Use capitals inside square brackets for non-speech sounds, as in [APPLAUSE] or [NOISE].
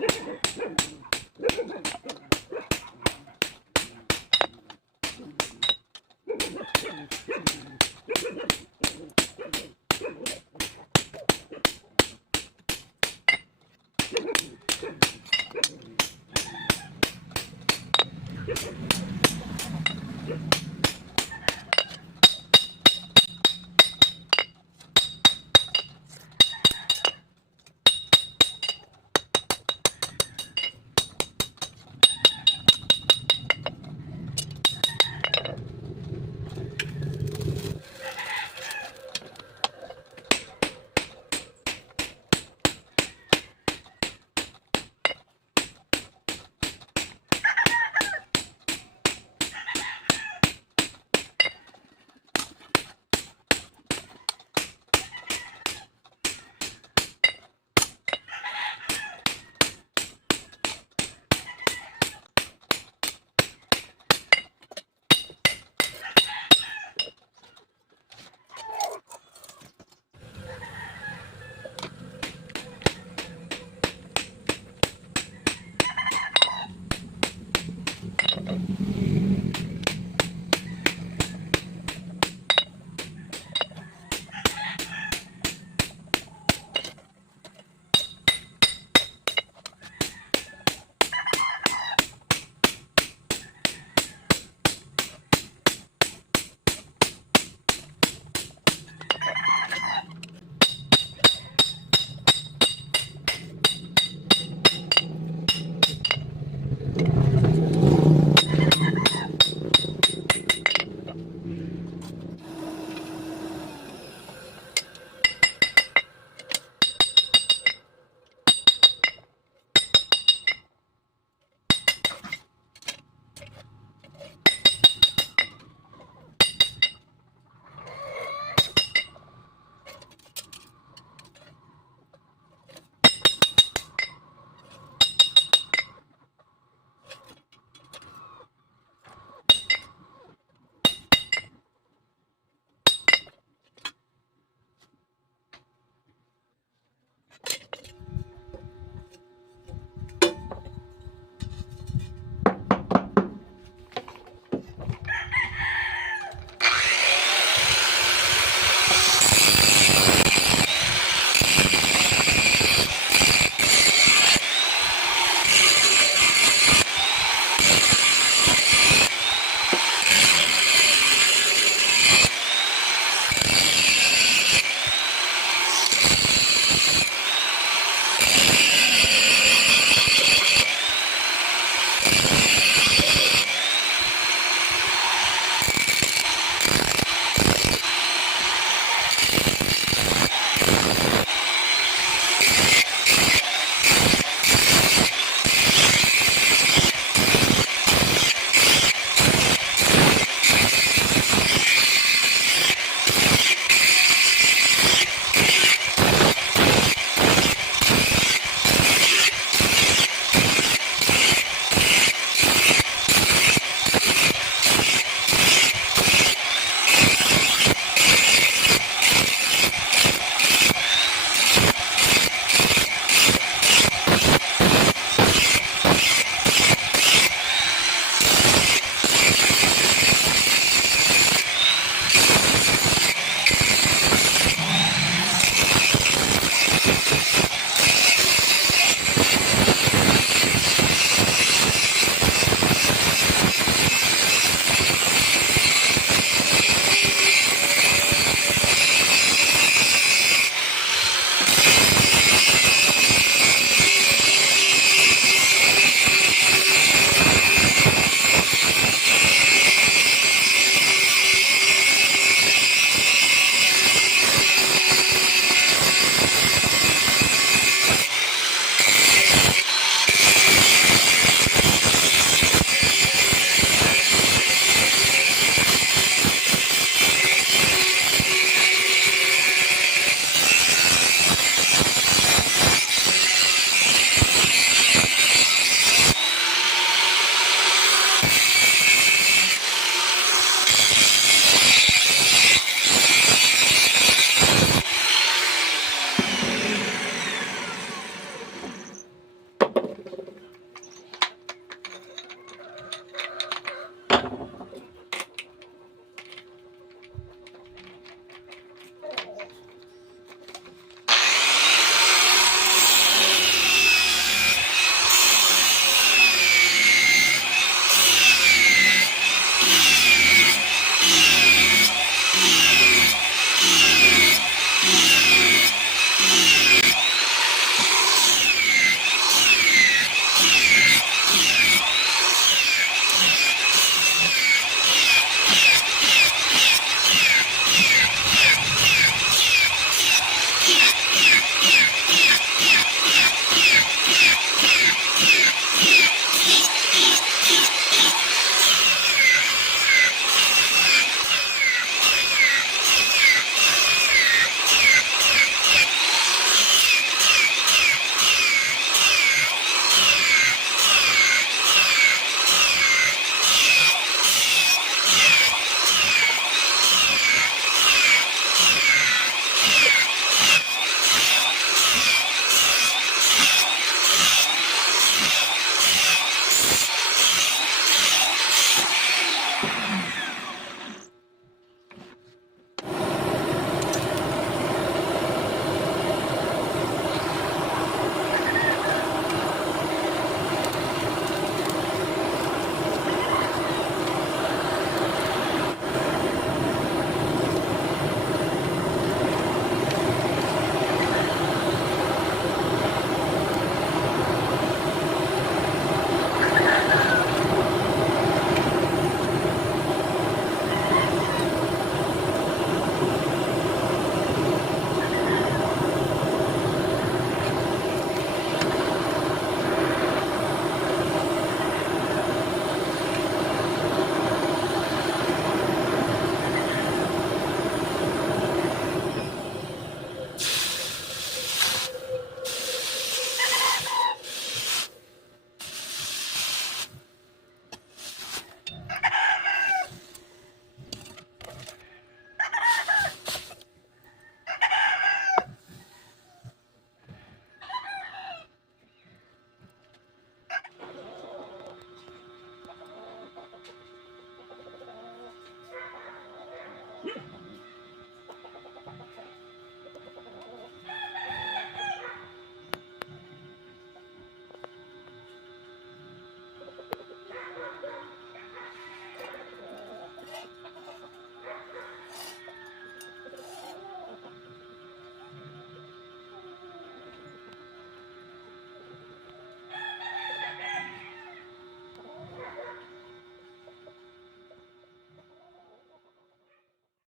Thank [LAUGHS] you.